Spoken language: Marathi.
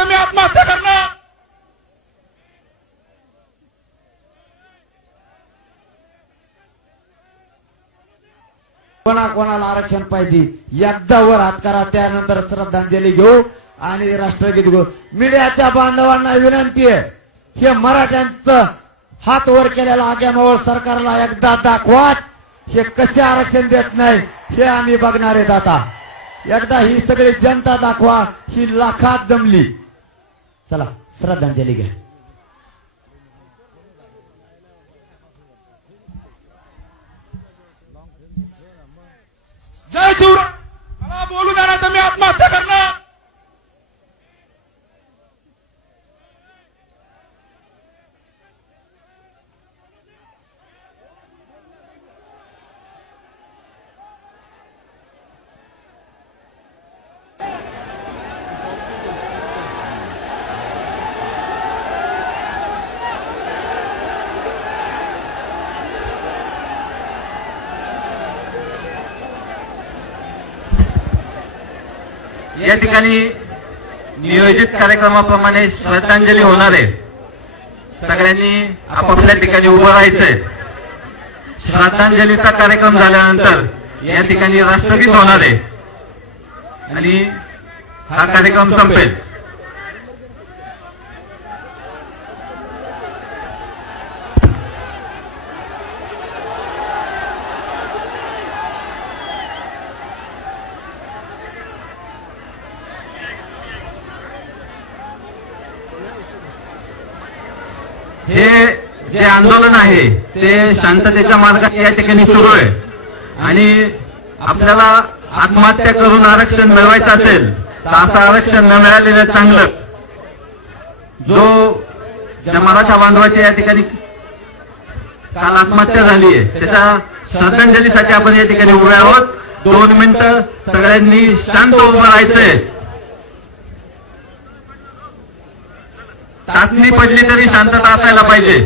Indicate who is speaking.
Speaker 1: तुम्ही आत्महत्या करणार? कोणा कोणाला आरक्षण पाहिजे? एकदा हात करा त्यानंतर श्रद्धांजली घेऊ आणि राष्ट्रगीत घेऊ. मीडियाच्या बांधवांना विनंती आहे हे मराठ्यांचं हात वर केलेलं आग्यामावळ सरकारला एकदा दाखवा हे कसे आरक्षण देत नाही हे आम्ही बघणार आहेत आता एकदा ही सगळी जनता दाखवा ही लाखात जमली. चला श्रद्धांजली घ्या जय शिवराय. मला बोलू द्या तर मी आत्महत्या करणार
Speaker 2: या ठिकाणी नियोजित कार्यक्रमाप्रमाणे श्रद्धांजली होणार आहे. सगळ्यांनी आपापल्या ठिकाणी उभं राहायचंय. श्रद्धांजलीचा कार्यक्रम झाल्यानंतर या ठिकाणी राष्ट्रगीत होणार आहे. आणि हा कार्यक्रम संपेल. हे जे आंदोलन आहे ते शांततेच्या मार्गात या ठिकाणी सुरू आहे. आणि आपल्याला आत्महत्या करून आरक्षण मिळवायचं असेल तर असं आरक्षण न मिळालेलं चांगलं. जो ज्या मराठा बांधवाच्या या ठिकाणी काल आत्महत्या झाली आहे त्याच्या श्रद्धांजलीसाठी आपण या ठिकाणी उभे आहोत. दोन मिनिटं सगळ्यांनी शांत उभं राहायचंय. चाचणी पडली तरी शांतता असायला पाहिजे.